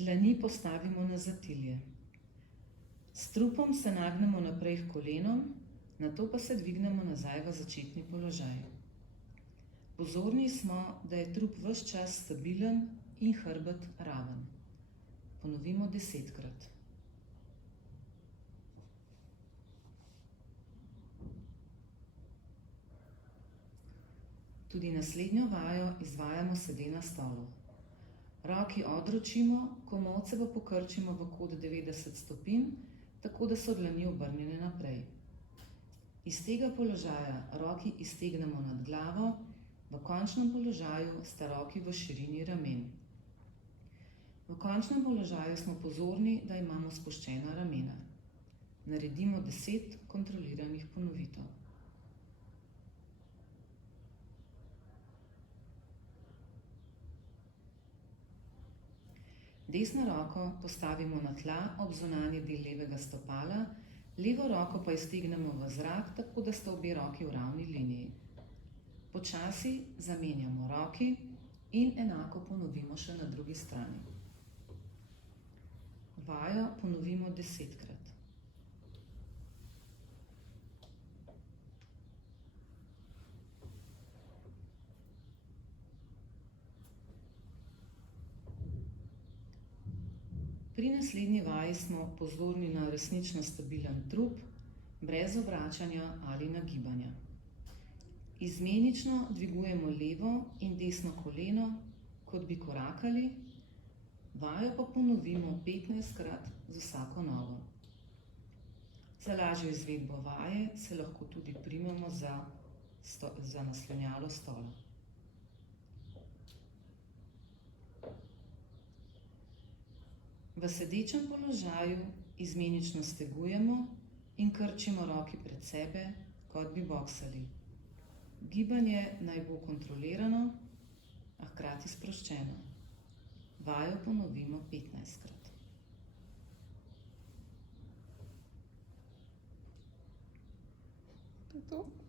Dlani postavimo na zatilje. S trupom se nagnemo naprej k kolenom, nato pa se dvignemo nazaj v začetni položaj. Pozorni smo, da je trup ves čas stabilen in hrbet raven. Ponovimo 10-krat. Tudi naslednjo vajo izvajamo sede na stolu. Roki odročimo, komolce pa pokrčimo v kot 90 stopinj, tako da so dlani obrnjene naprej. Iz tega položaja roki iztegnemo nad glavo, v končnem položaju sta roki v širini ramen. V končnem položaju smo pozorni, da imamo spuščena ramena. Naredimo 10 kontroliranih ponovitev. Desno roko postavimo na tla ob zunanji del levega stopala, levo roko pa iztegnemo v zrak, tako da sta obe roki v ravni liniji. Počasi zamenjamo roki in enako ponovimo še na drugi strani. Vajo ponovimo 10-krat. Pri naslednji vaji smo pozorni na resnično stabilen trup, brez obračanja ali nagibanja. Izmenično dvigujemo levo in desno koleno, kot bi korakali, vajo pa ponovimo 15-krat z vsako nogo. Za lažjo izvedbo vaje se lahko tudi primemo za naslonjalo stola. V sedečem položaju izmenično stegujemo in krčimo roki pred sebe, kot bi boksali. Gibanje naj bo kontrolirano, a hkrati sproščeno. Vajo ponovimo 15-krat. To je to.